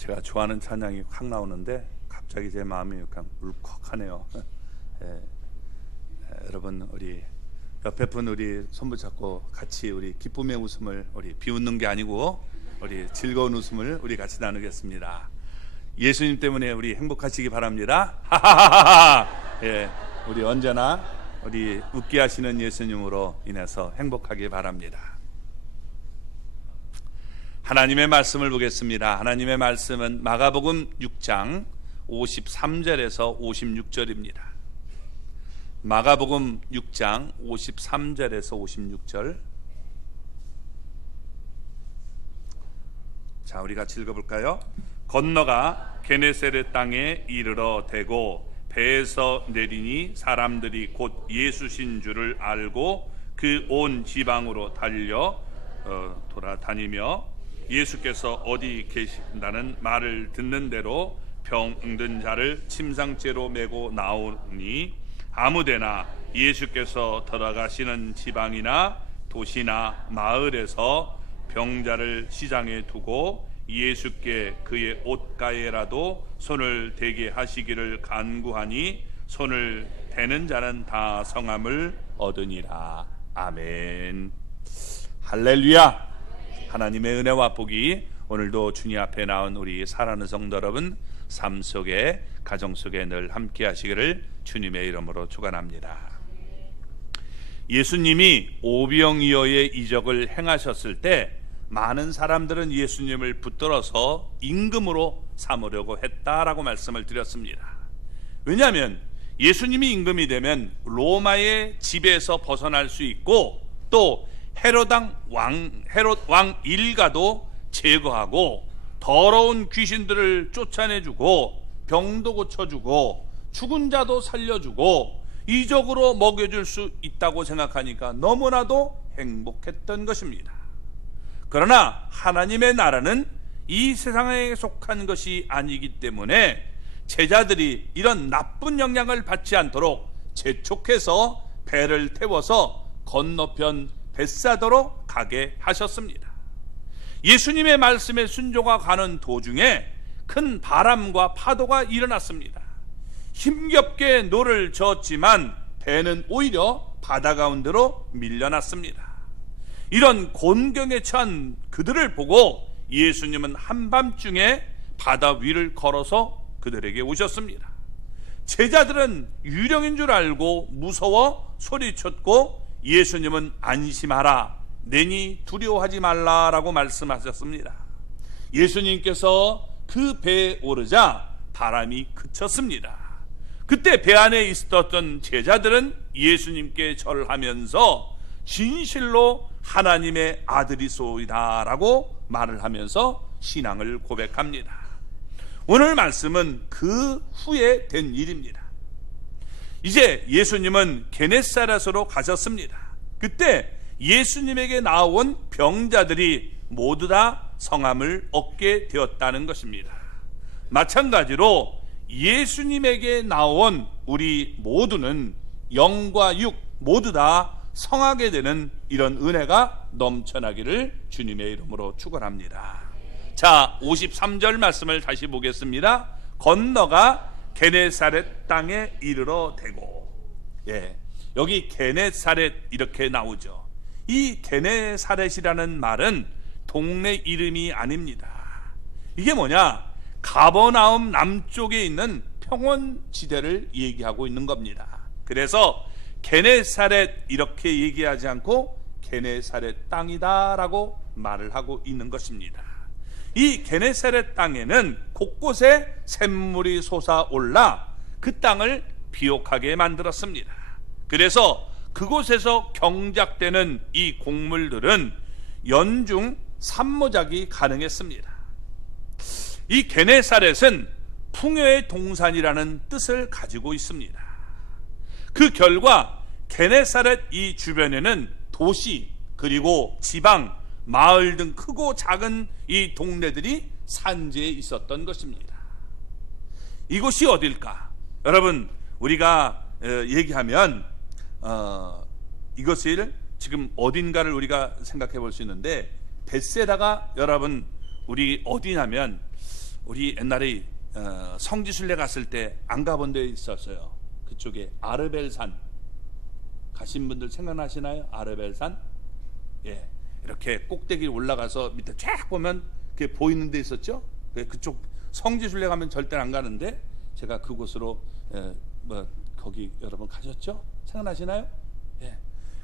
제가 좋아하는 찬양이 확 나오는데 갑자기 제 마음이 그냥 울컥하네요. 여러분, 우리 옆에 분 우리 손 붙잡고 같이 우리 기쁨의 웃음을, 우리 비웃는 게 아니고 우리 즐거운 웃음을 우리 같이 나누겠습니다. 예수님 때문에 우리 행복하시기 바랍니다. 하하하하. 예, 우리 언제나 우리 웃게 하시는 예수님으로 인해서 행복하기 바랍니다. 하나님의 말씀을 보겠습니다. 하나님의 말씀은 마가복음 6장 53절에서 56절입니다. 마가복음 6장 53절에서 56절. 자, 우리 같이 읽어볼까요? 건너가 게네사렛 땅에 이르러 대고 배에서 내리니 사람들이 곧 예수신 줄을 알고 그 온 지방으로 달려 돌아다니며 예수께서 어디 계신다는 말을 듣는 대로 병든 자를 침상째로 메고 나오니 아무데나 예수께서 들어가시는 지방이나 도시나 마을에서 병자를 시장에 두고 예수께 그의 옷가에라도 손을 대게 하시기를 간구하니 손을 대는 자는 다 성함을 얻으니라. 아멘. 할렐루야. 하나님의 은혜와 복이 오늘도 주님 앞에 나온 우리 사랑하는 성도 여러분 삶 속에, 가정 속에 늘 함께 하시기를 주님의 이름으로 축원합니다. 예수님이 오병이어의 이적을 행하셨을 때 많은 사람들은 예수님을 붙들어서 임금으로 삼으려고 했다라고 말씀을 드렸습니다. 왜냐하면 예수님이 임금이 되면 로마의 지배에서 벗어날 수 있고 또 헤롯 왕 일가도 제거하고 더러운 귀신들을 쫓아내주고 병도 고쳐주고 죽은 자도 살려주고 이적으로 먹여줄 수 있다고 생각하니까 너무나도 행복했던 것입니다. 그러나 하나님의 나라는 이 세상에 속한 것이 아니기 때문에 제자들이 이런 나쁜 영향을 받지 않도록 재촉해서 배를 태워서 건너편 벳사다로 가게 하셨습니다. 예수님의 말씀에 순종하는 도중에 큰 바람과 파도가 일어났습니다. 힘겹게 노를 저었지만 배는 오히려 바다 가운데로 밀려났습니다. 이런 곤경에 처한 그들을 보고 예수님은 한밤중에 바다 위를 걸어서 그들에게 오셨습니다. 제자들은 유령인 줄 알고 무서워 소리쳤고 예수님은 안심하라, 내니 두려워하지 말라라고 말씀하셨습니다. 예수님께서 그 배에 오르자 바람이 그쳤습니다. 그때 배 안에 있었던 제자들은 예수님께 절하면서 진실로 하나님의 아들이소이다라고 말을 하면서 신앙을 고백합니다. 오늘 말씀은 그 후에 된 일입니다. 이제 예수님은 게네사렛으로 가셨습니다. 그때 예수님에게 나온 병자들이 모두 다 성함을 얻게 되었다는 것입니다. 마찬가지로 예수님에게 나온 우리 모두는 영과 육 모두 다 성하게 되는 이런 은혜가 넘쳐나기를 주님의 이름으로 축원합니다. 자, 53절 말씀을 다시 보겠습니다. 건너가 게네사렛 땅에 이르러 대고. 여기 게네사렛 이렇게 나오죠. 이 게네사렛이라는 말은 동네 이름이 아닙니다. 이게 뭐냐? 가버나움 남쪽에 있는 평원지대를 얘기하고 있는 겁니다. 그래서 게네사렛 이렇게 얘기하지 않고 게네사렛 땅이다라고 말을 하고 있는 것입니다. 이 게네사렛 땅에는 곳곳에 샘물이 솟아올라 그 땅을 비옥하게 만들었습니다. 그래서 그곳에서 경작되는 이 곡물들은 연중 산모작이 가능했습니다. 이 게네사렛은 풍요의 동산이라는 뜻을 가지고 있습니다. 그 결과 게네사렛 이 주변에는 도시 그리고 지방, 마을 등 크고 작은 이 동네들이 산지에 있었던 것입니다. 이곳이 어딜까? 여러분, 우리가 얘기하면 이것을 지금 어딘가를 우리가 생각해 볼 수 있는데 벳세다가 여러분 우리 어디냐면 우리 옛날에 성지순례 갔을 때 안 가본 데 있었어요. 그쪽에 아르벨산 가신 분들 생각나시나요? 아르벨산? 예, 이렇게 꼭대기 올라가서 밑에 쫙 보면 그게 보이는 데 있었죠. 그쪽 성지순례 가면 절대 안 가는데 제가 그곳으로 거기 여러분 가셨죠? 생각나시나요? 예,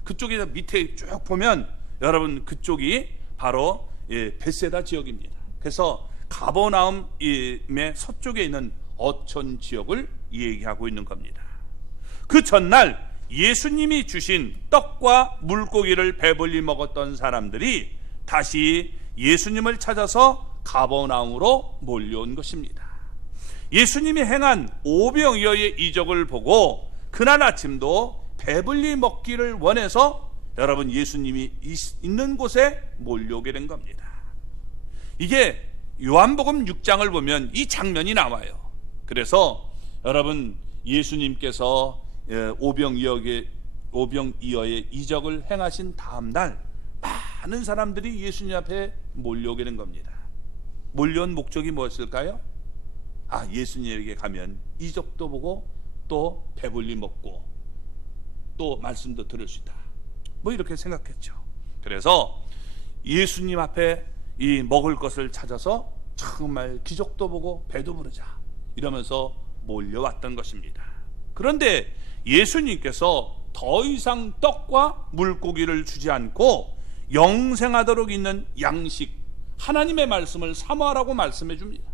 그쪽에 밑에 쭉 보면 여러분 그쪽이 바로 벳세다 지역입니다. 그래서 가버나움의 서쪽에 있는 어촌 지역을 얘기하고 있는 겁니다. 그 전날 예수님이 주신 떡과 물고기를 배불리 먹었던 사람들이 다시 예수님을 찾아서 가버나움으로 몰려온 것입니다. 예수님이 행한 오병이어의 이적을 보고 그날 아침도 배불리 먹기를 원해서 여러분 예수님이 있는 곳에 몰려오게 된 겁니다. 이게 요한복음 6장을 보면 이 장면이 나와요. 그래서 여러분 예수님께서 오병이어의 이적을 행하신 다음 날 많은 사람들이 예수님 앞에 몰려오게 된 겁니다. 몰려온 목적이 무엇일까요? 예수님에게 가면 이적도 보고 또 배불리 먹고 또 말씀도 들을 수 있다, 이렇게 생각했죠. 그래서 예수님 앞에 이 먹을 것을 찾아서 정말 기적도 보고 배도 부르자 이러면서 몰려왔던 것입니다. 그런데 예수님께서 더 이상 떡과 물고기를 주지 않고 영생하도록 있는 양식, 하나님의 말씀을 사모하라고 말씀해 줍니다.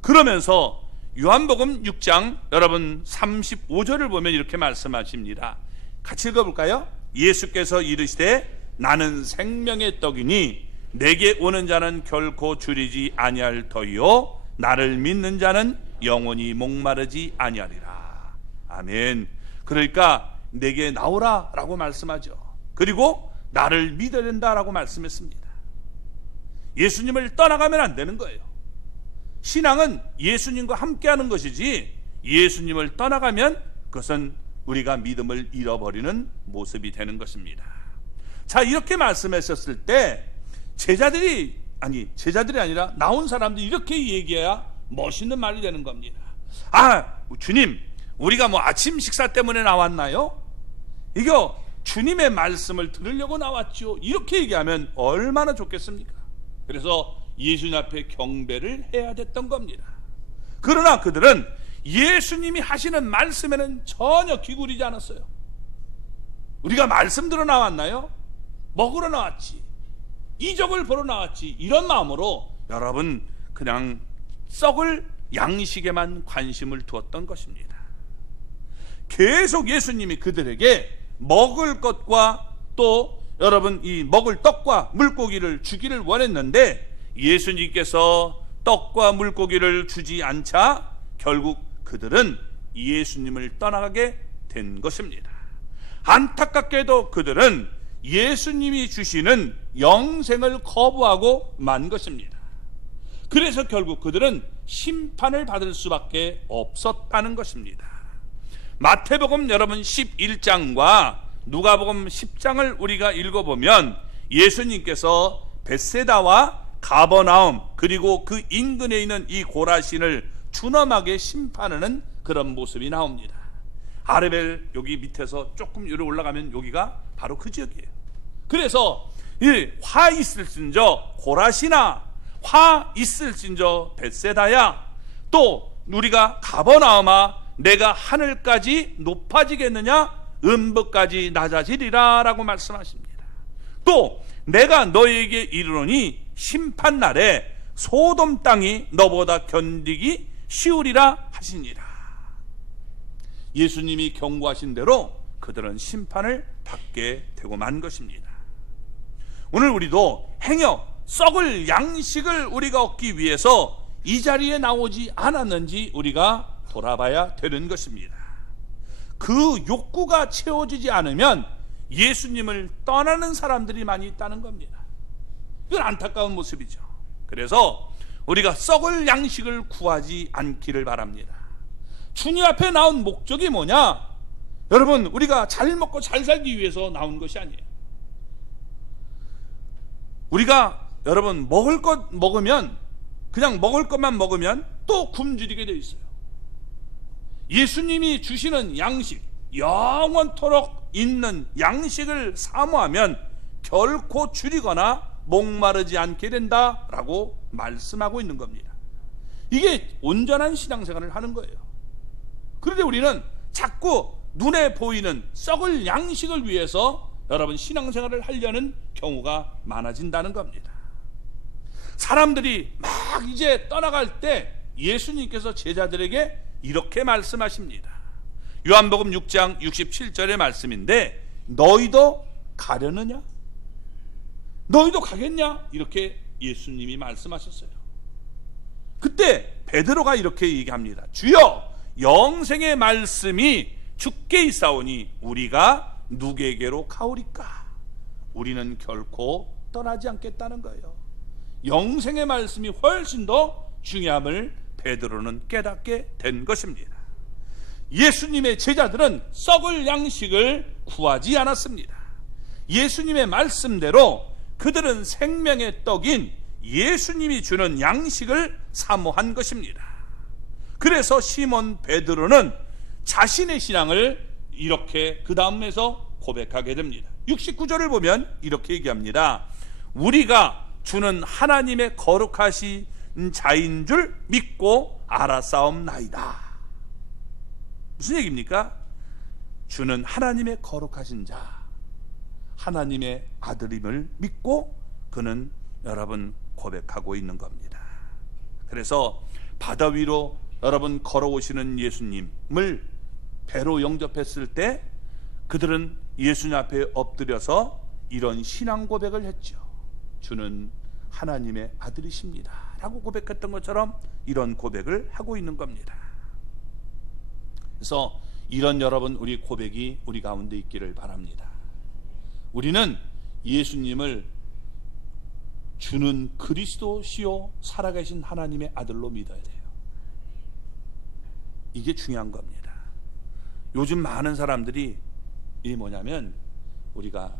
그러면서 요한복음 6장 여러분 35절을 보면 이렇게 말씀하십니다. 같이 읽어볼까요? 예수께서 이르시되 나는 생명의 떡이니 내게 오는 자는 결코 줄이지 아니할 터이요 나를 믿는 자는 영원히 목마르지 아니하리라. 아멘. 그러니까 내게 나오라 라고 말씀하죠. 그리고 나를 믿어야 된다라고 말씀했습니다. 예수님을 떠나가면 안 되는 거예요. 신앙은 예수님과 함께하는 것이지 예수님을 떠나가면 그것은 우리가 믿음을 잃어버리는 모습이 되는 것입니다. 자, 이렇게 말씀하셨을 때 제자들이 아니라 나온 사람들이 이렇게 얘기해야 멋있는 말이 되는 겁니다. 주님, 우리가 아침 식사 때문에 나왔나요? 이거 주님의 말씀을 들으려고 나왔죠. 이렇게 얘기하면 얼마나 좋겠습니까? 그래서 예수님 앞에 경배를 해야 됐던 겁니다. 그러나 그들은 예수님이 하시는 말씀에는 전혀 기울이지 않았어요. 우리가 말씀 들어 나왔나요? 먹으러 나왔지, 이적을 보러 나왔지, 이런 마음으로 여러분 그냥 썩을 양식에만 관심을 두었던 것입니다. 계속 예수님이 그들에게 먹을 것과 또 여러분 이 먹을 떡과 물고기를 주기를 원했는데 예수님께서 떡과 물고기를 주지 않자 결국 그들은 예수님을 떠나가게 된 것입니다. 안타깝게도 그들은 예수님이 주시는 영생을 거부하고 만 것입니다. 그래서 결국 그들은 심판을 받을 수밖에 없었다는 것입니다. 마태복음 여러분 11장과 누가복음 10장을 우리가 읽어보면 예수님께서 벳세다와 가버나움 그리고 그 인근에 있는 이 고라신을 준엄하게 심판하는 그런 모습이 나옵니다. 아르벨 여기 밑에서 조금 위로 올라가면 여기가 바로 그 지역이에요. 그래서 화 있을진저 고라시나 화 있을진저 벳세다야, 또 우리가 가버나움아 내가 하늘까지 높아지겠느냐 음부까지 낮아지리라 라고 말씀하십니다. 또 내가 너에게 이르노니 심판날에 소돔 땅이 너보다 견디기 쉬우리라 하시니라. 예수님이 경고하신 대로 그들은 심판을 받게 되고 만 것입니다. 오늘 우리도 행여 썩을 양식을 우리가 얻기 위해서 이 자리에 나오지 않았는지 우리가 돌아봐야 되는 것입니다. 그 욕구가 채워지지 않으면 예수님을 떠나는 사람들이 많이 있다는 겁니다. 이건 안타까운 모습이죠. 그래서 우리가 썩을 양식을 구하지 않기를 바랍니다. 주님 앞에 나온 목적이 뭐냐? 여러분, 우리가 잘 먹고 잘 살기 위해서 나온 것이 아니에요. 우리가 여러분 먹을 것 먹으면 그냥 먹을 것만 먹으면 또 굶주리게 되어 있어요. 예수님이 주시는 양식, 영원토록 있는 양식을 사모하면 결코 줄이거나 목마르지 않게 된다라고 말씀하고 있는 겁니다. 이게 온전한 신앙생활을 하는 거예요. 그런데 우리는 자꾸 눈에 보이는 썩을 양식을 위해서 여러분 신앙생활을 하려는 경우가 많아진다는 겁니다. 사람들이 막 이제 떠나갈 때 예수님께서 제자들에게 이렇게 말씀하십니다. 요한복음 6장 67절의 말씀인데, 너희도 가려느냐? 너희도 가겠냐? 이렇게 예수님이 말씀하셨어요. 그때 베드로가 이렇게 얘기합니다. 주여, 영생의 말씀이 주께 있사오니 우리가 누구에게로 가오리까? 우리는 결코 떠나지 않겠다는 거예요. 영생의 말씀이 훨씬 더 중요함을 베드로는 깨닫게 된 것입니다. 예수님의 제자들은 썩을 양식을 구하지 않았습니다. 예수님의 말씀대로 그들은 생명의 떡인 예수님이 주는 양식을 사모한 것입니다. 그래서 시몬 베드로는 자신의 신앙을 이렇게 그 다음에서 고백하게 됩니다. 69절을 보면 이렇게 얘기합니다. 우리가 주는 하나님의 거룩하신 자인 줄 믿고 알았사옵나이다. 무슨 얘기입니까? 주는 하나님의 거룩하신 자, 하나님의 아들임을 믿고 그는 여러분 고백하고 있는 겁니다. 그래서 바다 위로 여러분 걸어오시는 예수님을 배로 영접했을 때 그들은 예수님 앞에 엎드려서 이런 신앙 고백을 했죠. 주는 하나님의 아들이십니다 라고 고백했던 것처럼 이런 고백을 하고 있는 겁니다. 그래서 이런 여러분 우리 고백이 우리 가운데 있기를 바랍니다. 우리는 예수님을 주는 그리스도시요 살아계신 하나님의 아들로 믿어야 돼요. 이게 중요한 겁니다. 요즘 많은 사람들이 이 뭐냐면 우리가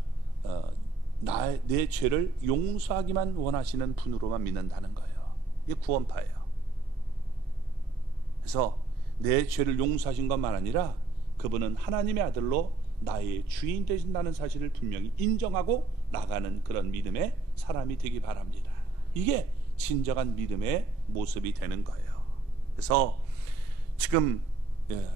내 죄를 용서하기만 원하시는 분으로만 믿는다는 거예요. 이게 구원파예요. 그래서 내 죄를 용서하신 것만 아니라 그분은 하나님의 아들로 나의 주인 되신다는 사실을 분명히 인정하고 나가는 그런 믿음의 사람이 되기 바랍니다. 이게 진정한 믿음의 모습이 되는 거예요. 그래서 지금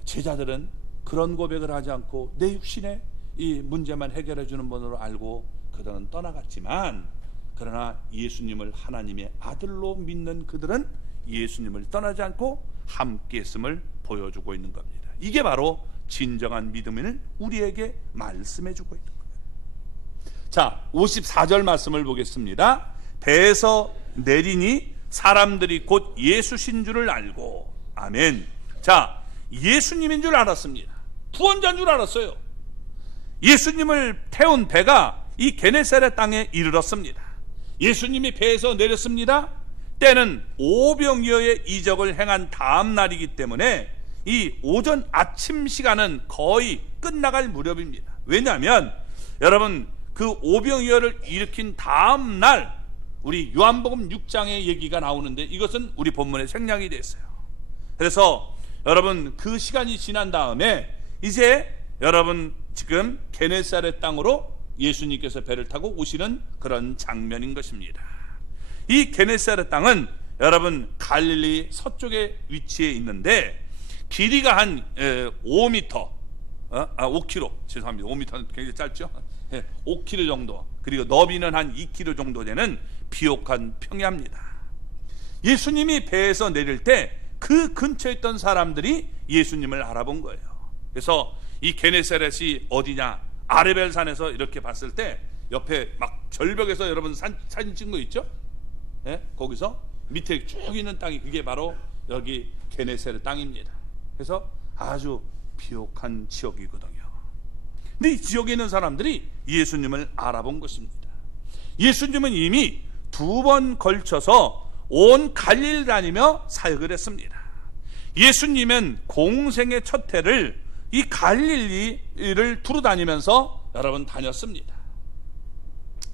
제자들은 그런 고백을 하지 않고 내 육신의 이 문제만 해결해 주는 분으로 알고 그들은 떠나갔지만, 그러나 예수님을 하나님의 아들로 믿는 그들은 예수님을 떠나지 않고 함께 있음을 보여주고 있는 겁니다. 이게 바로 진정한 믿음을 우리에게 말씀해 주고 있는 거예요. 자, 54절 말씀을 보겠습니다. 배에서 내리니 사람들이 곧 예수신 줄을 알고. 아멘. 자, 예수님인 줄 알았습니다. 구원자인 줄 알았어요. 예수님을 태운 배가 이 게네사렛 땅에 이르렀습니다. 예수님이 배에서 내렸습니다. 때는 오병이어의 이적을 행한 다음 날이기 때문에 이 오전 아침 시간은 거의 끝나갈 무렵입니다. 왜냐하면 여러분 그 오병이어를 일으킨 다음 날 우리 요한복음 6장의 얘기가 나오는데 이것은 우리 본문에 생략이 됐어요. 그래서 여러분 그 시간이 지난 다음에 이제 여러분 지금 게네사렛 땅으로 예수님께서 배를 타고 오시는 그런 장면인 것입니다. 이 게네사렛 땅은 여러분 갈릴리 서쪽에 위치해 있는데 길이가 한 5m, 5km, 죄송합니다. 5m는 굉장히 짧죠? 5km 정도, 그리고 너비는 한 2km 정도 되는 비옥한 평야입니다. 예수님이 배에서 내릴 때 그 근처에 있던 사람들이 예수님을 알아본 거예요. 그래서 이 게네사렛이 어디냐, 아레벨산에서 이렇게 봤을 때 옆에 막 절벽에서 여러분 사진 찍은 거 있죠? 네? 거기서 밑에 쭉 있는 땅이 그게 바로 여기 게네사렛 땅입니다. 그래서 아주 비옥한 지역이거든요. 근데 이 지역에 있는 사람들이 예수님을 알아본 것입니다. 예수님은 이미 2번 걸쳐서 온 갈릴리를 다니며 사역을 했습니다. 예수님은 공생의 첫 해를 이 갈릴리를 두루 다니면서 여러분 다녔습니다.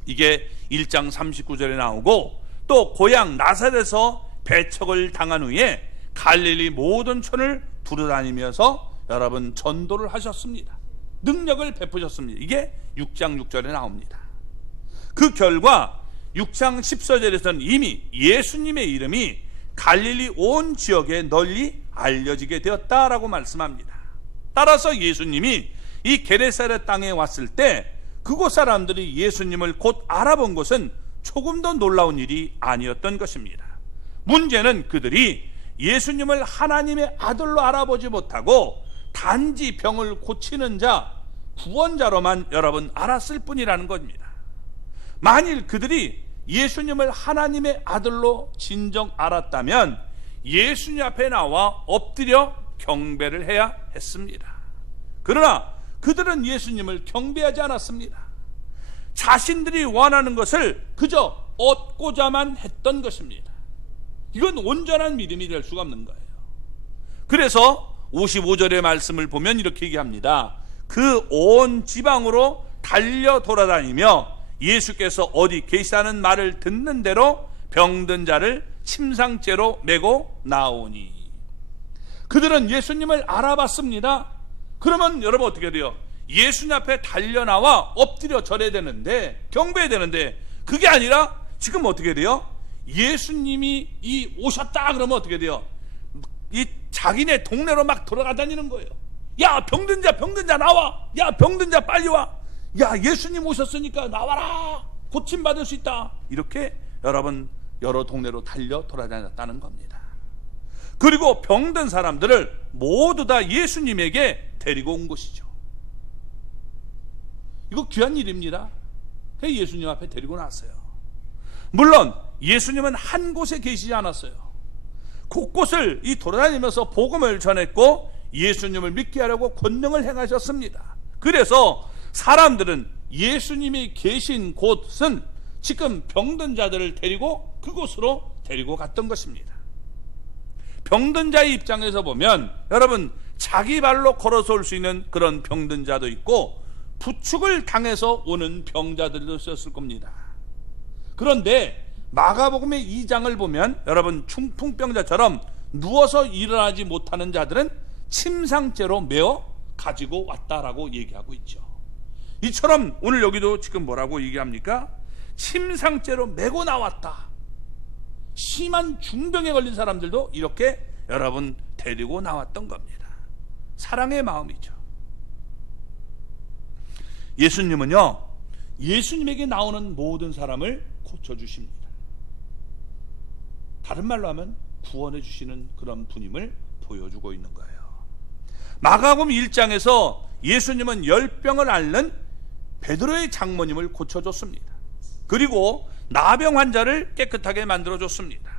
이게 1장 39절에 나오고 또 고향 나사렛에서 배척을 당한 후에 갈릴리 모든 촌을 두루다니면서 여러분 전도를 하셨습니다. 능력을 베푸셨습니다. 이게 6장 6절에 나옵니다. 그 결과 6장 10절에서는 이미 예수님의 이름이 갈릴리 온 지역에 널리 알려지게 되었다라고 말씀합니다. 따라서 예수님이 이 게네사렛 땅에 왔을 때 그곳 사람들이 예수님을 곧 알아본 것은 조금 더 놀라운 일이 아니었던 것입니다. 문제는 그들이 예수님을 하나님의 아들로 알아보지 못하고 단지 병을 고치는 자, 구원자로만 여러분 알았을 뿐이라는 겁니다. 만일 그들이 예수님을 하나님의 아들로 진정 알았다면 예수님 앞에 나와 엎드려 경배를 해야 했습니다. 그러나 그들은 예수님을 경배하지 않았습니다. 자신들이 원하는 것을 그저 얻고자만 했던 것입니다. 이건 온전한 믿음이 될 수가 없는 거예요. 그래서 55절의 말씀을 보면 이렇게 얘기합니다. 그 온 지방으로 달려 돌아다니며 예수께서 어디 계시다는 말을 듣는 대로 병든 자를 침상째로 메고 나오니. 그들은 예수님을 알아봤습니다. 그러면 여러분 어떻게 돼요? 예수님 앞에 달려나와 엎드려 절해야 되는데, 경배해야 되는데, 그게 아니라 지금 어떻게 돼요? 예수님이 오셨다 그러면 어떻게 돼요? 이 자기네 동네로 막 돌아다니는 거예요. 야, 병든 자 나와. 야, 병든 자 빨리 와. 야, 예수님 오셨으니까 나와라. 고침받을 수 있다. 이렇게 여러분 여러 동네로 달려 돌아다녔다는 겁니다. 그리고 병든 사람들을 모두 다 예수님에게 데리고 온 것이죠. 이거 귀한 일입니다. 그래서 예수님 앞에 데리고 나왔어요. 물론 예수님은 한 곳에 계시지 않았어요. 곳곳을 돌아다니면서 복음을 전했고 예수님을 믿게 하려고 권능을 행하셨습니다. 그래서 사람들은 예수님이 계신 곳은 지금 병든 자들을 데리고 그곳으로 데리고 갔던 것입니다. 병든 자의 입장에서 보면 여러분 자기 발로 걸어서 올 수 있는 그런 병든 자도 있고 부축을 당해서 오는 병자들도 있었을 겁니다. 그런데 마가복음의 2장을 보면 여러분 중풍병자처럼 누워서 일어나지 못하는 자들은 침상째로 메어 가지고 왔다라고 얘기하고 있죠. 이처럼 오늘 여기도 지금 뭐라고 얘기합니까? 침상째로 메고 나왔다. 심한 중병에 걸린 사람들도 이렇게 여러분 데리고 나왔던 겁니다. 사랑의 마음이죠. 예수님은요, 예수님에게 나오는 모든 사람을 고쳐주십니다. 다른 말로 하면 구원해 주시는 그런 분임을 보여주고 있는 거예요. 마가복음 1장에서 예수님은 열병을 앓는 베드로의 장모님을 고쳐줬습니다. 그리고 나병 환자를 깨끗하게 만들어줬습니다.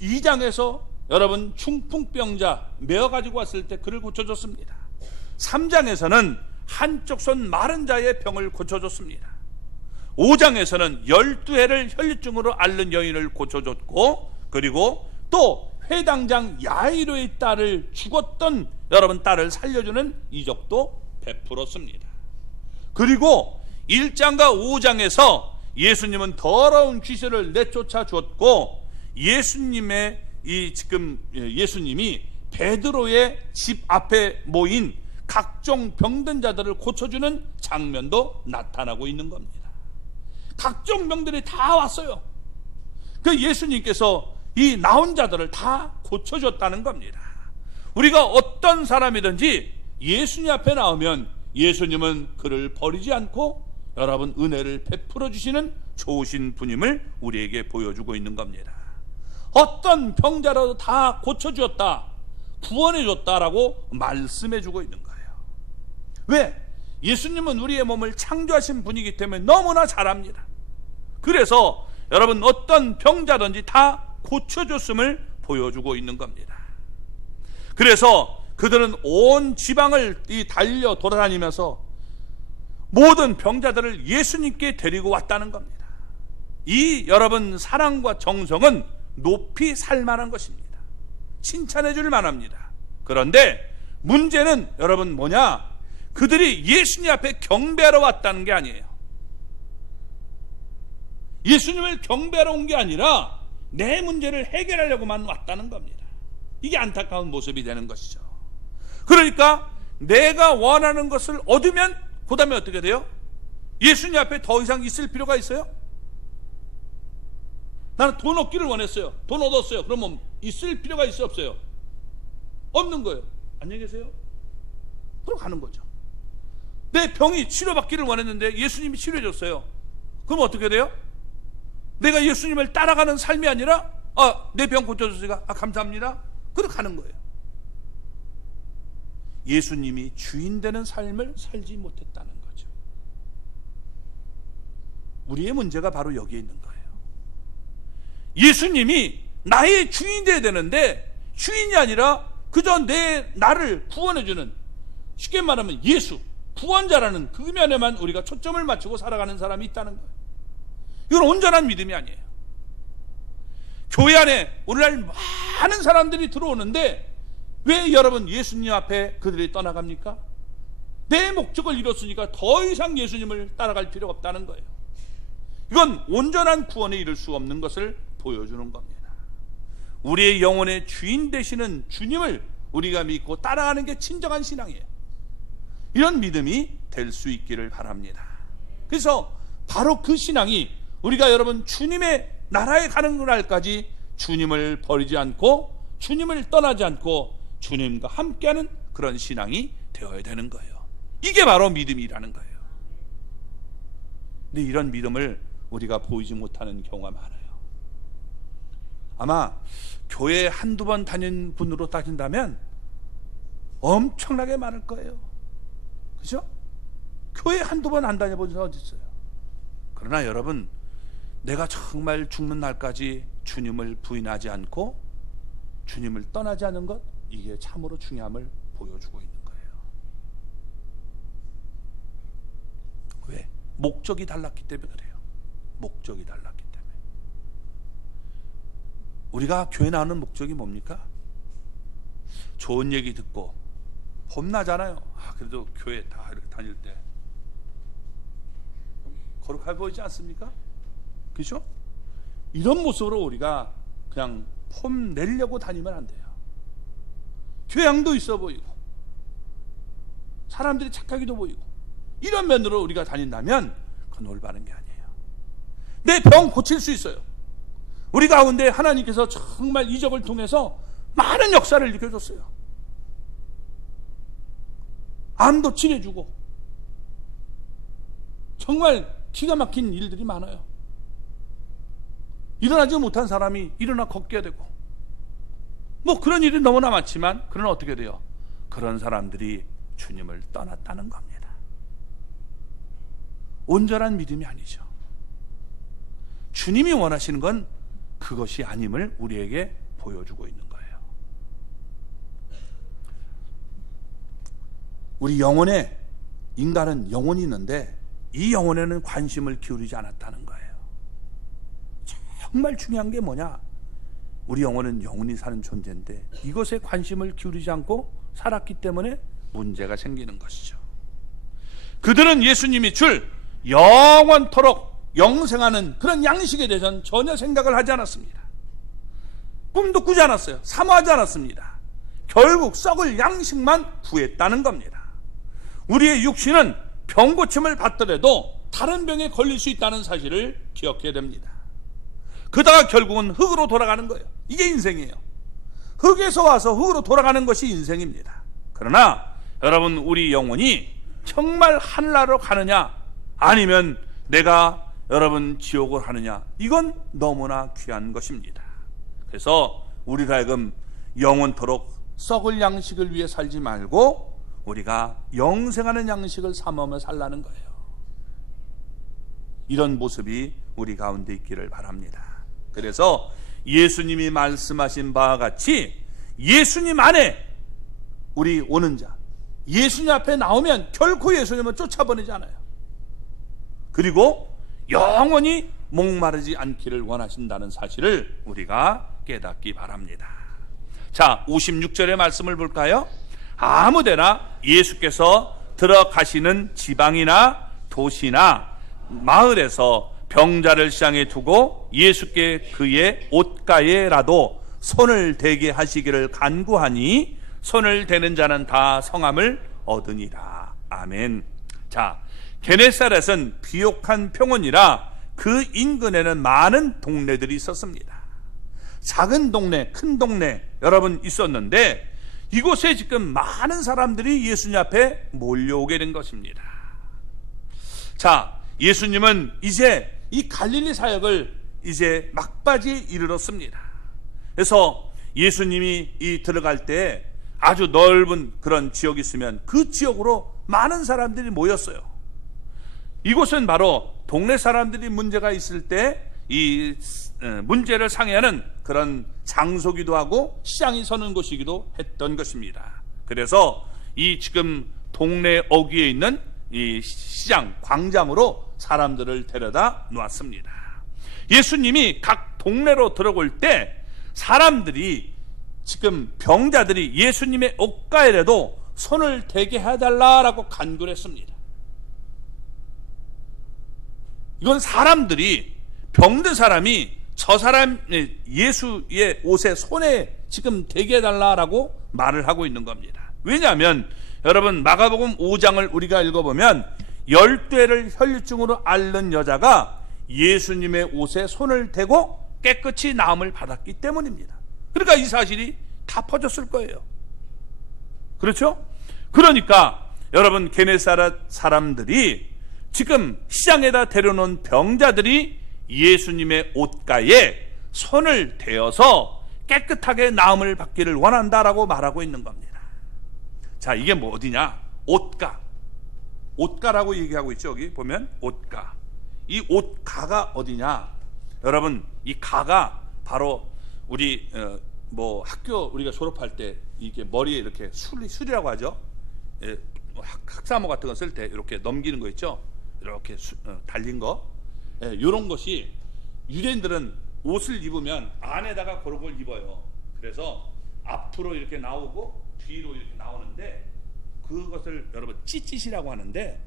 2장에서 여러분 중풍병자 메어가지고 왔을 때 그를 고쳐줬습니다. 3장에서는 한쪽 손 마른 자의 병을 고쳐줬습니다. 5장에서는 12해를 혈류증으로 앓는 여인을 고쳐줬고, 그리고 또 회당장 야이로의 딸을 죽었던 여러분 딸을 살려주는 이적도 베풀었습니다. 그리고 1장과 5장에서 예수님은 더러운 귀신을 내쫓아 주었고, 예수님이 베드로의 집 앞에 모인 각종 병든 자들을 고쳐주는 장면도 나타나고 있는 겁니다. 각종 병들이 다 왔어요. 그 예수님께서 이 나온 자들을 다 고쳐줬다는 겁니다. 우리가 어떤 사람이든지 예수님 앞에 나오면 예수님은 그를 버리지 않고 여러분 은혜를 베풀어 주시는 좋으신 분임을 우리에게 보여주고 있는 겁니다. 어떤 병자라도 다 고쳐주었다, 구원해줬다라고 말씀해주고 있는 거예요. 왜? 예수님은 우리의 몸을 창조하신 분이기 때문에 너무나 잘합니다. 그래서 여러분 어떤 병자든지 다 고쳐줬음을 보여주고 있는 겁니다. 그래서 그들은 온 지방을 달려 돌아다니면서 모든 병자들을 예수님께 데리고 왔다는 겁니다. 이 여러분 사랑과 정성은 높이 살만한 것입니다. 칭찬해 줄 만합니다. 그런데 문제는 여러분 뭐냐? 그들이 예수님 앞에 경배하러 왔다는 게 아니에요. 예수님을 경배하러 온 게 아니라 내 문제를 해결하려고만 왔다는 겁니다. 이게 안타까운 모습이 되는 것이죠. 그러니까 내가 원하는 것을 얻으면 그 다음에 어떻게 돼요? 예수님 앞에 더 이상 있을 필요가 있어요? 나는 돈 얻기를 원했어요. 돈 얻었어요. 그러면 있을 필요가 있어요? 없어요? 없는 거예요. 안녕히 계세요. 그럼 가는 거죠. 내 병이 치료받기를 원했는데 예수님이 치료해 줬어요. 그럼 어떻게 돼요? 내가 예수님을 따라가는 삶이 아니라 내 병 고쳐줬으니까 감사합니다. 그렇게 가는 거예요. 예수님이 주인 되는 삶을 살지 못했다는 거죠. 우리의 문제가 바로 여기에 있는 거예요. 예수님이 나의 주인 되어야 되는데 주인이 아니라 그저 나를 구원해주는, 쉽게 말하면 예수, 구원자라는 그 면에만 우리가 초점을 맞추고 살아가는 사람이 있다는 거예요. 이건 온전한 믿음이 아니에요. 교회 안에 오늘날 많은 사람들이 들어오는데 왜 여러분 예수님 앞에 그들이 떠나갑니까? 내 목적을 이뤘으니까 더 이상 예수님을 따라갈 필요가 없다는 거예요. 이건 온전한 구원에 이를 수 없는 것을 보여주는 겁니다. 우리의 영혼의 주인 되시는 주님을 우리가 믿고 따라가는 게 진정한 신앙이에요. 이런 믿음이 될 수 있기를 바랍니다. 그래서 바로 그 신앙이 우리가 여러분 주님의 나라에 가는 그날까지 주님을 버리지 않고 주님을 떠나지 않고 주님과 함께하는 그런 신앙이 되어야 되는 거예요. 이게 바로 믿음이라는 거예요. 근데 이런 믿음을 우리가 보이지 못하는 경우가 많아요. 아마 교회 한두 번 다닌 분으로 따진다면 엄청나게 많을 거예요. 그죠? 교회 한두 번 안 다녀본 사람 어디 있어요? 그러나 여러분, 내가 정말 죽는 날까지 주님을 부인하지 않고 주님을 떠나지 않은 것, 이게 참으로 중요함을 보여주고 있는 거예요. 왜? 목적이 달랐기 때문에 그래요. 목적이 달랐기 때문에. 우리가 교회 나오는 목적이 뭡니까? 좋은 얘기 듣고 봄나잖아요. 그래도 교회 다 이렇게 다닐 때 거룩해 보이지 않습니까? 그렇죠? 이런 모습으로 우리가 그냥 폼 내려고 다니면 안 돼요. 교양도 있어 보이고 사람들이 착하기도 보이고 이런 면으로 우리가 다닌다면 그건 올바른 게 아니에요. 내 병 고칠 수 있어요. 우리 가운데 하나님께서 정말 이적을 통해서 많은 역사를 일으켜줬어요. 암도 치료해주고 정말 기가 막힌 일들이 많아요. 일어나지 못한 사람이 일어나 걷게 되고 그런 일이 너무나 많지만 그러나 어떻게 돼요? 그런 사람들이 주님을 떠났다는 겁니다. 온전한 믿음이 아니죠. 주님이 원하시는 건 그것이 아님을 우리에게 보여주고 있는 거예요. 우리 영혼에, 인간은 영혼이 있는데 이 영혼에는 관심을 기울이지 않았다는 거예요. 정말 중요한 게 뭐냐? 우리 영혼은 영혼이 사는 존재인데 이것에 관심을 기울이지 않고 살았기 때문에 문제가 생기는 것이죠. 그들은 예수님이 줄 영원토록 영생하는 그런 양식에 대해서는 전혀 생각을 하지 않았습니다. 꿈도 꾸지 않았어요. 사모하지 않았습니다. 결국 썩을 양식만 구했다는 겁니다. 우리의 육신은 병 고침을 받더라도 다른 병에 걸릴 수 있다는 사실을 기억해야 됩니다. 그러다가 결국은 흙으로 돌아가는 거예요. 이게 인생이에요. 흙에서 와서 흙으로 돌아가는 것이 인생입니다. 그러나 여러분, 우리 영혼이 정말 하늘나라로 가느냐 아니면 내가 여러분 지옥을 하느냐, 이건 너무나 귀한 것입니다. 그래서 우리가 하여금 영원토록 썩을 양식을 위해 살지 말고 우리가 영생하는 양식을 삼으며 살라는 거예요. 이런 모습이 우리 가운데 있기를 바랍니다. 그래서 예수님이 말씀하신 바와 같이 예수님 안에 우리 오는 자, 예수님 앞에 나오면 결코 예수님은 쫓아보내지 않아요. 그리고 영원히 목마르지 않기를 원하신다는 사실을 우리가 깨닫기 바랍니다. 자, 56절의 말씀을 볼까요? 아무데나 예수께서 들어가시는 지방이나 도시나 마을에서 병자를 시장에 두고 예수께 그의 옷가에라도 손을 대게 하시기를 간구하니 손을 대는 자는 다 성함을 얻으니라. 아멘. 자, 게네사렛은 비옥한 평원이라 그 인근에는 많은 동네들이 있었습니다. 작은 동네, 큰 동네 여러분 있었는데 이곳에 지금 많은 사람들이 예수님 앞에 몰려오게 된 것입니다. 자, 예수님은 이제 이 갈릴리 사역을 이제 막바지에 이르렀습니다. 그래서 예수님이 이 들어갈 때 아주 넓은 그런 지역이 있으면 그 지역으로 많은 사람들이 모였어요. 이곳은 바로 동네 사람들이 문제가 있을 때 이 문제를 상의하는 그런 장소기도 하고 시장이 서는 곳이기도 했던 것입니다. 그래서 이 지금 동네 어귀에 있는 이 시장 광장으로 사람들을 데려다 놓았습니다. 예수님이 각 동네로 들어올 때 사람들이 지금 병자들이 예수님의 옷가에라도 손을 대게 해달라라고 간구를 했습니다. 이건 사람들이 병든 사람이 저 사람 예수의 옷에 손에 지금 대게 해달라라고 말을 하고 있는 겁니다. 왜냐하면 여러분 마가복음 5장을 우리가 읽어보면 12회를 혈류증으로 앓는 여자가 예수님의 옷에 손을 대고 깨끗이 나음을 받았기 때문입니다. 그러니까 이 사실이 다 퍼졌을 거예요. 그렇죠? 그러니까 여러분 게네사렛 사람들이 지금 시장에다 데려놓은 병자들이 예수님의 옷가에 손을 대어서 깨끗하게 나음을 받기를 원한다라고 말하고 있는 겁니다. 자, 이게 뭐 어디냐? 옷가. 옷가라고 얘기하고 있죠. 여기 보면 옷가. 이 옷가가 어디냐? 여러분, 이 가가 바로 우리 뭐 학교 우리가 졸업할 때 이게 머리에 이렇게 술이라고 하죠. 예, 학사모 같은 거 쓸 때 이렇게 넘기는 거 있죠. 이렇게 달린 거. 예, 이런 것이 유대인들은 옷을 입으면 안에다가 그런 걸 입어요. 그래서 앞으로 이렇게 나오고 뒤로 이렇게 나오는데 그것을 여러분 찌릿이라고 하는데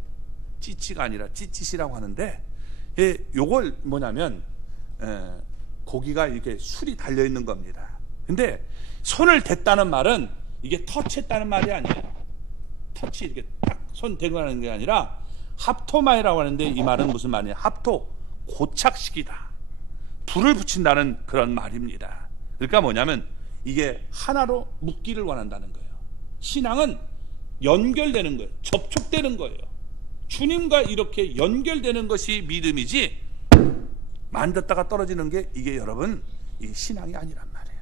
찌찌가 아니라 찌릿이라고 하는데 예, 요걸 뭐냐면 고기가 이렇게 술이 달려 있는 겁니다. 근데 손을 댔다는 말은 이게 터치했다는 말이 아니에요. 터치 이렇게 딱 손 대고 하는 게 아니라 합토마이라고 하는데 이 말은 무슨 말이냐? 합토 고착시키다, 불을 붙인다는 그런 말입니다. 그러니까 뭐냐면 이게 하나로 묶기를 원한다는 거예요. 신앙은 연결되는 거예요. 접촉되는 거예요. 주님과 이렇게 연결되는 것이 믿음이지 만졌다가 떨어지는 게 이게 여러분 이 신앙이 아니란 말이에요.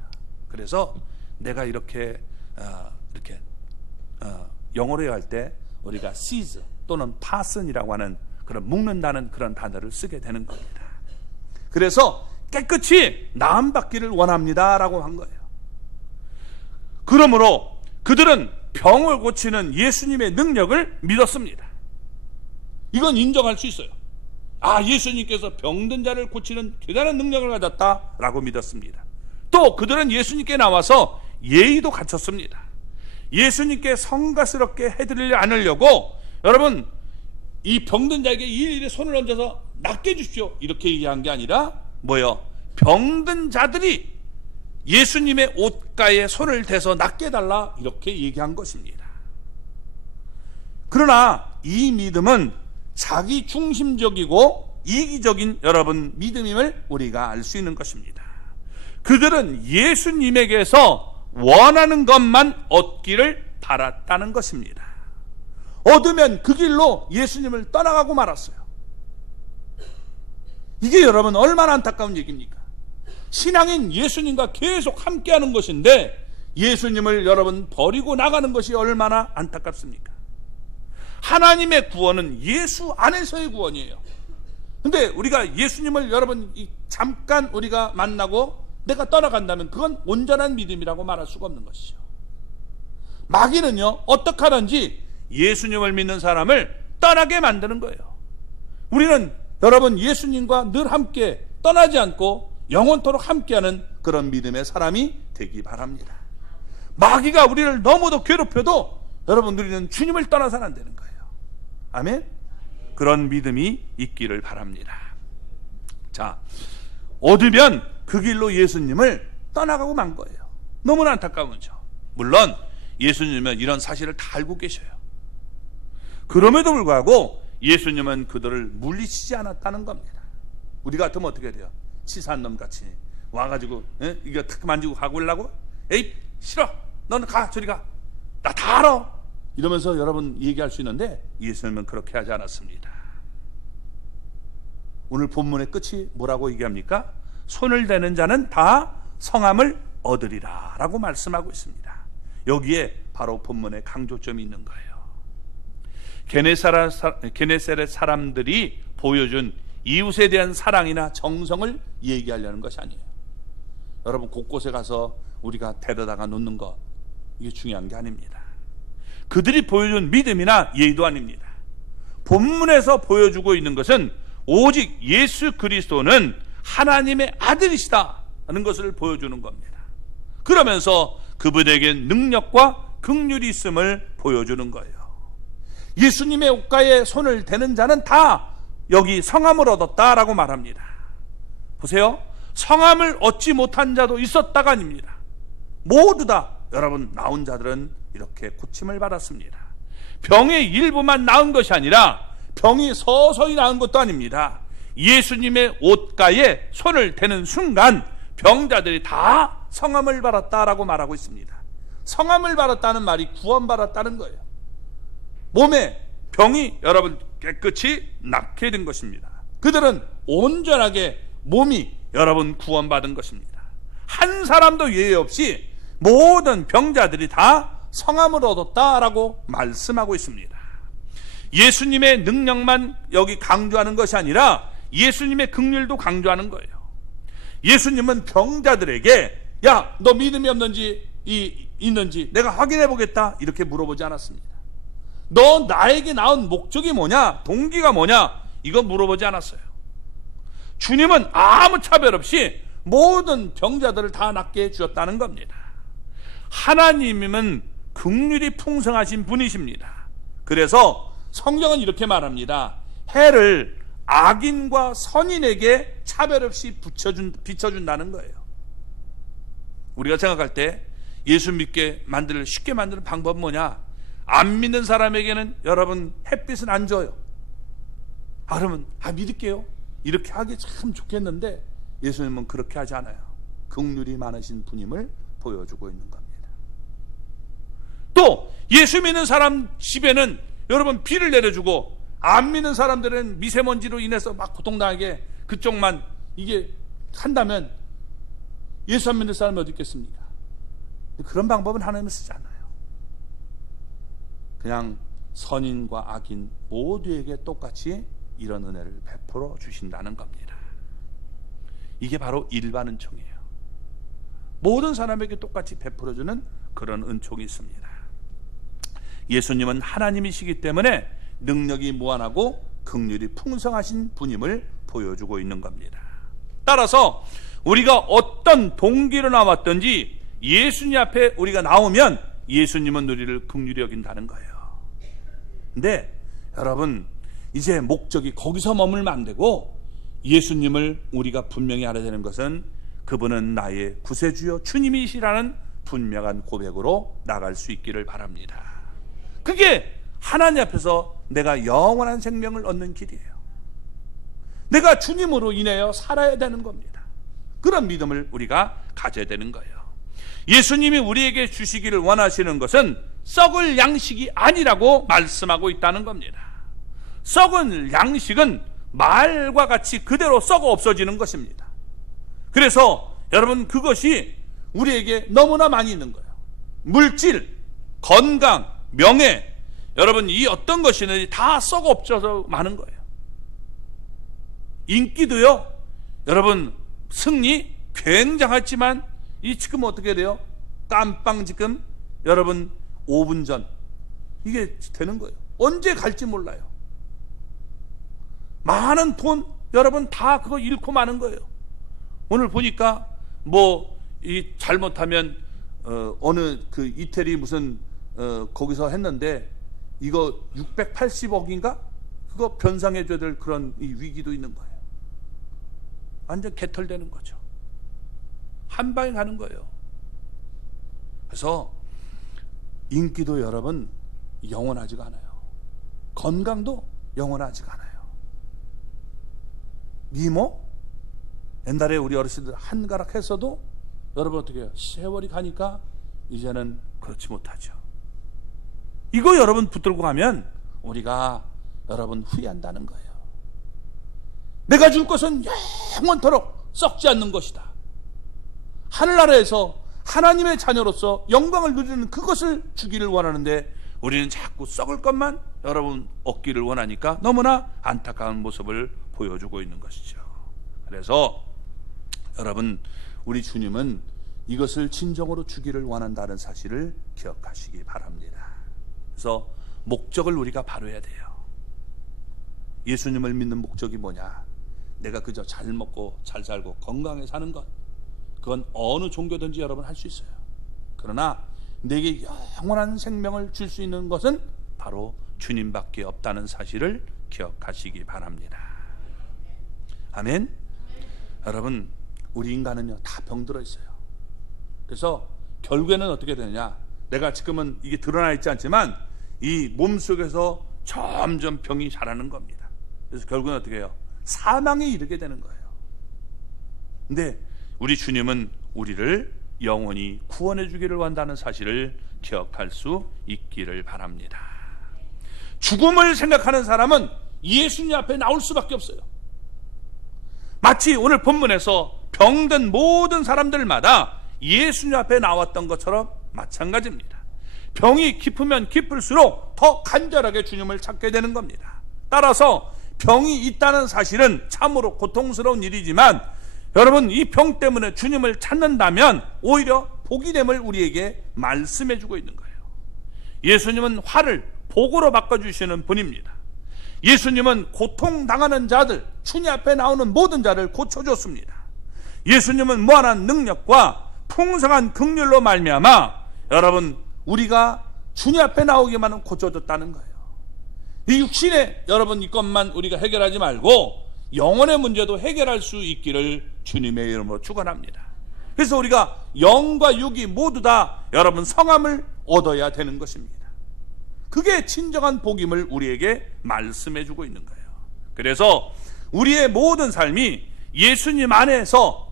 그래서 내가 이렇게 영어로 할 때 우리가 seize 또는 fasten이라고 하는 그런 묶는다는 그런 단어를 쓰게 되는 겁니다. 그래서 깨끗이 나음받기를 원합니다라고 한 거예요. 그러므로 그들은 병을 고치는 예수님의 능력을 믿었습니다. 이건 인정할 수 있어요. 아, 예수님께서 병든 자를 고치는 대단한 능력을 가졌다라고 믿었습니다. 또 그들은 예수님께 나와서 예의도 갖췄습니다. 예수님께 성가스럽게 해드리지 않으려고 여러분 이 병든 자에게 일일이 손을 얹어서 낫게 해주십시오 이렇게 얘기한 게 아니라 뭐요? 병든 자들이 예수님의 옷가에 손을 대서 낫게 해달라 이렇게 얘기한 것입니다. 그러나 이 믿음은 자기 중심적이고 이기적인 여러분 믿음임을 우리가 알 수 있는 것입니다. 그들은 예수님에게서 원하는 것만 얻기를 바랐다는 것입니다. 얻으면 그 길로 예수님을 떠나가고 말았어요. 이게 여러분 얼마나 안타까운 얘기입니까? 신앙인 예수님과 계속 함께하는 것인데 예수님을 여러분 버리고 나가는 것이 얼마나 안타깝습니까? 하나님의 구원은 예수 안에서의 구원이에요. 근데 우리가 예수님을 여러분 잠깐 우리가 만나고 내가 떠나간다면 그건 온전한 믿음이라고 말할 수가 없는 것이죠. 마귀는요 어떻게 하든지 예수님을 믿는 사람을 떠나게 만드는 거예요. 우리는 여러분 예수님과 늘 함께 떠나지 않고 영원토록 함께하는 그런 믿음의 사람이 되기 바랍니다. 마귀가 우리를 너무도 괴롭혀도 여러분 우리는 주님을 떠나서는 안 되는 거예요. 아멘? 그런 믿음이 있기를 바랍니다. 자, 얻으면 그 길로 예수님을 떠나가고 만 거예요. 너무나 안타까운 거죠. 물론 예수님은 이런 사실을 다 알고 계셔요. 그럼에도 불구하고 예수님은 그들을 물리치지 않았다는 겁니다. 우리 같으면 어떻게 돼요? 치사한 놈 같이 와가지고 이거 탁 만지고 가고 일라고? 에이 싫어, 너는 가, 저리 가, 나 다 알아, 이러면서 여러분 얘기할 수 있는데 예수님은 그렇게 하지 않았습니다. 오늘 본문의 끝이 뭐라고 얘기합니까? 손을 대는 자는 다 성함을 얻으리라 라고 말씀하고 있습니다. 여기에 바로 본문의 강조점이 있는 거예요. 게네사렛 사람들이 보여준 이웃에 대한 사랑이나 정성을 얘기하려는 것이 아니에요. 여러분 곳곳에 가서 우리가 데려다가 놓는 것, 이게 중요한 게 아닙니다. 그들이 보여준 믿음이나 예의도 아닙니다. 본문에서 보여주고 있는 것은 오직 예수 그리스도는 하나님의 아들이시다 하는 것을 보여주는 겁니다. 그러면서 그분에게 능력과 긍휼이 있음을 보여주는 거예요. 예수님의 옷가에 손을 대는 자는 다 여기 성함을 얻었다라고 말합니다. 보세요, 성함을 얻지 못한 자도 있었다가 아닙니다. 모두 다 여러분 나온 자들은 이렇게 고침을 받았습니다. 병의 일부만 나은 것이 아니라 병이 서서히 나은 것도 아닙니다. 예수님의 옷가에 손을 대는 순간 병자들이 다 성함을 받았다라고 말하고 있습니다. 성함을 받았다는 말이 구원받았다는 거예요. 몸에 병이 여러분 깨끗이 낫게 된 것입니다. 그들은 온전하게 몸이 여러분 구원받은 것입니다. 한 사람도 예외 없이 모든 병자들이 다 성함을 얻었다라고 말씀하고 있습니다. 예수님의 능력만 여기 강조하는 것이 아니라 예수님의 긍휼도 강조하는 거예요. 예수님은 병자들에게 야, 너 믿음이 없는지 있는지 내가 확인해 보겠다 이렇게 물어보지 않았습니다. 너 나에게 나온 목적이 뭐냐, 동기가 뭐냐, 이거 물어보지 않았어요. 주님은 아무 차별 없이 모든 병자들을 다 낫게 해주셨다는 겁니다. 하나님은 긍휼이 풍성하신 분이십니다. 그래서 성경은 이렇게 말합니다. 해를 악인과 선인에게 차별 없이 비춰준다는 거예요. 우리가 생각할 때 예수 믿게 쉽게 만드는 방법은 뭐냐? 안 믿는 사람에게는 여러분 햇빛은 안 줘요. 그러면 믿을게요, 이렇게 하기 참 좋겠는데 예수님은 그렇게 하지 않아요. 긍휼이 많으신 분임을 보여주고 있는 겁니다. 또 예수 믿는 사람 집에는 여러분 비를 내려주고 안 믿는 사람들은 미세먼지로 인해서 막 고통당하게 그쪽만 이게 한다면 예수 안 믿는 사람이 어디 있겠습니까? 그런 방법은 하나님은 쓰지 않아요. 그냥 선인과 악인 모두에게 똑같이 이런 은혜를 베풀어 주신다는 겁니다. 이게 바로 일반 은총이에요. 모든 사람에게 똑같이 베풀어주는 그런 은총이 있습니다. 예수님은 하나님이시기 때문에 능력이 무한하고 긍휼이 풍성하신 분임을 보여주고 있는 겁니다. 따라서 우리가 어떤 동기로 나왔든지 예수님 앞에 우리가 나오면 예수님은 우리를 긍휼히 여긴다는 거예요. 근데 여러분 이제 목적이 거기서 머물면 안 되고 예수님을 우리가 분명히 알아야 되는 것은 그분은 나의 구세주여 주님이시라는 분명한 고백으로 나갈 수 있기를 바랍니다. 그게 하나님 앞에서 내가 영원한 생명을 얻는 길이에요. 내가 주님으로 인하여 살아야 되는 겁니다. 그런 믿음을 우리가 가져야 되는 거예요. 예수님이 우리에게 주시기를 원하시는 것은 썩을 양식이 아니라고 말씀하고 있다는 겁니다. 썩은 양식은 말과 같이 그대로 썩어 없어지는 것입니다. 그래서 여러분 그것이 우리에게 너무나 많이 있는 거예요. 물질, 건강, 명예, 여러분 이 어떤 것이든지 다 썩어 없어져 많은 거예요. 인기도요, 여러분 승리 굉장하지만 이 지금 어떻게 돼요? 깜빵 지금 여러분 5분 전 이게 되는 거예요. 언제 갈지 몰라요. 많은 돈 여러분 다 그거 잃고 마는 거예요. 오늘 보니까 이 잘못하면 어느 그 이태리 무슨 거기서 했는데 이거 680억인가 그거 변상해 줘야 될 그런 이 위기도 있는 거예요. 완전 개털되는 거죠. 한 방에 가는 거예요. 그래서 인기도 여러분 영원하지가 않아요. 건강도 영원하지가 않아요. 미모? 옛날에 우리 어르신들 한가락 했어도 여러분 어떻게 해요? 세월이 가니까 이제는 그렇지 못하죠. 이거 여러분 붙들고 가면 우리가 여러분 후회한다는 거예요. 내가 줄 것은 영원토록 썩지 않는 것이다. 하늘나라에서 하나님의 자녀로서 영광을 누리는 그것을 주기를 원하는데 우리는 자꾸 썩을 것만 여러분 얻기를 원하니까 너무나 안타까운 모습을 보여주고 있는 것이죠. 그래서 여러분 우리 주님은 이것을 진정으로 주기를 원한다는 사실을 기억하시기 바랍니다. 그래서 목적을 우리가 바로 해야 돼요. 예수님을 믿는 목적이 뭐냐? 내가 그저 잘 먹고 잘 살고 건강하게 사는 것, 그건 어느 종교든지 여러분 할 수 있어요. 그러나 내게 영원한 생명을 줄 수 있는 것은 바로 주님밖에 없다는 사실을 기억하시기 바랍니다. 아멘. 여러분 우리 인간은요 다 병들어 있어요. 그래서 결국에는 어떻게 되느냐, 내가 지금은 이게 드러나 있지 않지만 이 몸속에서 점점 병이 자라는 겁니다. 그래서 결국은 어떻게 해요? 사망에 이르게 되는 거예요. 근데 우리 주님은 우리를 영원히 구원해 주기를 원한다는 사실을 기억할 수 있기를 바랍니다. 죽음을 생각하는 사람은 예수님 앞에 나올 수밖에 없어요. 마치 오늘 본문에서 병든 모든 사람들마다 예수님 앞에 나왔던 것처럼 마찬가지입니다. 병이 깊으면 깊을수록 더 간절하게 주님을 찾게 되는 겁니다. 따라서 병이 있다는 사실은 참으로 고통스러운 일이지만 여러분 이 병 때문에 주님을 찾는다면 오히려 복이 됨을 우리에게 말씀해 주고 있는 거예요. 예수님은 화를 복으로 바꿔주시는 분입니다. 예수님은 고통당하는 자들, 주님 앞에 나오는 모든 자를 고쳐줬습니다. 예수님은 무한한 능력과 풍성한 긍휼로 말미암아 여러분 우리가 주님 앞에 나오기만 하면 고쳐줬다는 거예요. 이 육신의 여러분 이것만 우리가 해결하지 말고 영혼의 문제도 해결할 수 있기를 주님의 이름으로 축원합니다. 그래서 우리가 영과 육이 모두 다 여러분 성함을 얻어야 되는 것입니다. 그게 진정한 복임을 우리에게 말씀해 주고 있는 거예요. 그래서 우리의 모든 삶이 예수님 안에서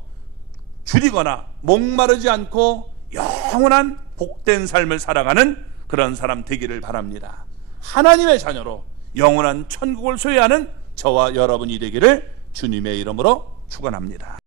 줄이거나 목마르지 않고 영원한 복된 삶을 살아가는 그런 사람 되기를 바랍니다. 하나님의 자녀로 영원한 천국을 소유하는 저와 여러분이 되기를 주님의 이름으로 축원합니다.